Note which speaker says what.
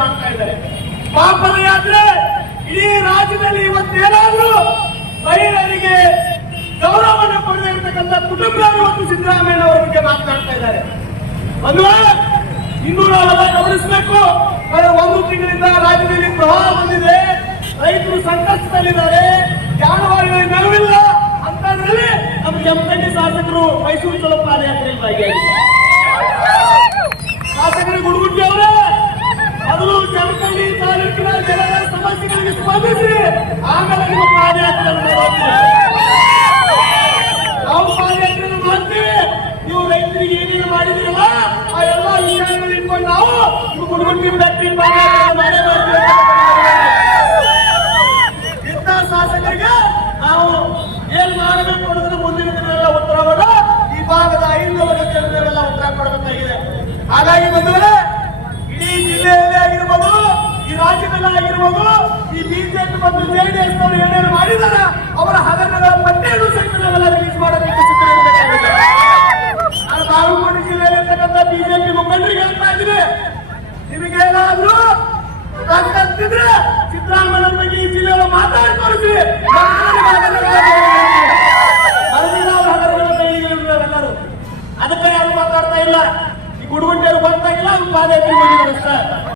Speaker 1: ಮಾಡ್ತಾ ಇದ್ದಾರೆ. ಪಾಪದ ಯಾತ್ರೆ ಇಡೀ ರಾಜ್ಯದಲ್ಲಿ ಇವತ್ತೇನಾದ್ರೂ ಮಹಿಳೆಯರಿಗೆ ಗೌರವವನ್ನು ಪಡೆದಿರತಕ್ಕಂತ ಇರತಕ್ಕಂಥ ಕುಟುಂಬರು ಮತ್ತು ಸಿದ್ದರಾಮಯ್ಯ ಅವರ ಬಗ್ಗೆ ಮಾತನಾಡ್ತಾ ಇದ್ದಾರೆ. ಒಂದು ಇನ್ನೂ ನಾವೆಲ್ಲ ಗಮನಿಸಬೇಕು. ಒಂದು ತಿಂಗಳಿಂದ ರಾಜ್ಯದಲ್ಲಿ ಪ್ರವಾಹ ಬಂದಿದೆ. ರೈತರು ಸಂಕಷ್ಟದಲ್ಲಿದ್ದಾರೆ. ಜಾನುವಾರುಗಳ ನೆರವಿಲ್ಲ ಅಂತಂದ್ರೆ ನಮ್ಮ ಎಂಟನೇ ಶಾಸಕರು ಮೈಸೂರು ಚಲೋ ಪಾದಯಾತ್ರೆ ಜಮಖಂಡಿ ತಾಲೂಕಿನ ಜನರ ಸಮಸ್ಯೆಗಳಿಗೆ ಸ್ಪಂದಿಸಿ, ಆಮೇಲೆ ನಿಮ್ಮ ನಾವು ಮಾಡ್ತೀವಿ. ನೀವು ರೈತರಿಗೆ ಏನೇನು ಮಾಡಿದಿರಲ್ಲ ಆ ಎಲ್ಲ ಇಟ್ಕೊಂಡು ನಾವು ನಿಮ್ಮ ಗುಡುಗುಟ್ಟಿ ಬೆಟ್ಟಿ ಪಾದಯಾತ್ರೆ ಇಂಥ ಶಾಸಕರಿಗೆ ನಾವು ಏನ್ ಮಾಡಬೇಕು ಅನ್ನೋದನ್ನ ಮುಂದಿನ ದಿನಗಳ ಈ ಭಾಗದ ಐದು ಜನರೆಲ್ಲ ಉತ್ತರ ಕೊಡಬೇಕಾಗಿದೆ. ಹಾಗಾಗಿ ಬಂದವರೆ ಬಿಜೆಪಿ ಮತ್ತು ಜೆಡಿಎಸ್ ಅವರು ಏನೇನು ಮಾಡಿದಾರ ಅವರ ಹಗರಣದ ಪಟ್ಟಿಯನ್ನು ಸಹಿತ ರಿಲೀಸ್ ಮಾಡಬೇಕು ಬಾಗಲಕೋಟೆ ಜಿಲ್ಲೆಯಲ್ಲಿ ಜಿಲ್ಲೆಯಲ್ಲಿರ್ತಕ್ಕಂಥ ಬಿಜೆಪಿ ಮುಖಂಡರಿಗೆ ಹೇಳ್ತಾ ಇದ್ದೀನಿ. ನಿಮಗೇನಾದ್ರೂ ಕತ್ತಿದ್ರೆ ಸಿದ್ದರಾಮಯ್ಯ ಬಗ್ಗೆ ಈ ಜಿಲ್ಲೆಯ ಮಾತಾಡಿ ತೋರಿಸಿ. ಅದಕ್ಕೆ ಯಾರು ಮಾತಾಡ್ತಾ ಇಲ್ಲ. ಈ ಗುಡುಗುಂಟೆಯವರು ಗೊತ್ತಾಗಿಲ್ಲ ಅವ್ರು ಪಾದಯಾತ್ರೆ ಮಾಡಿ ನಡೆಸ್ತಾರೆ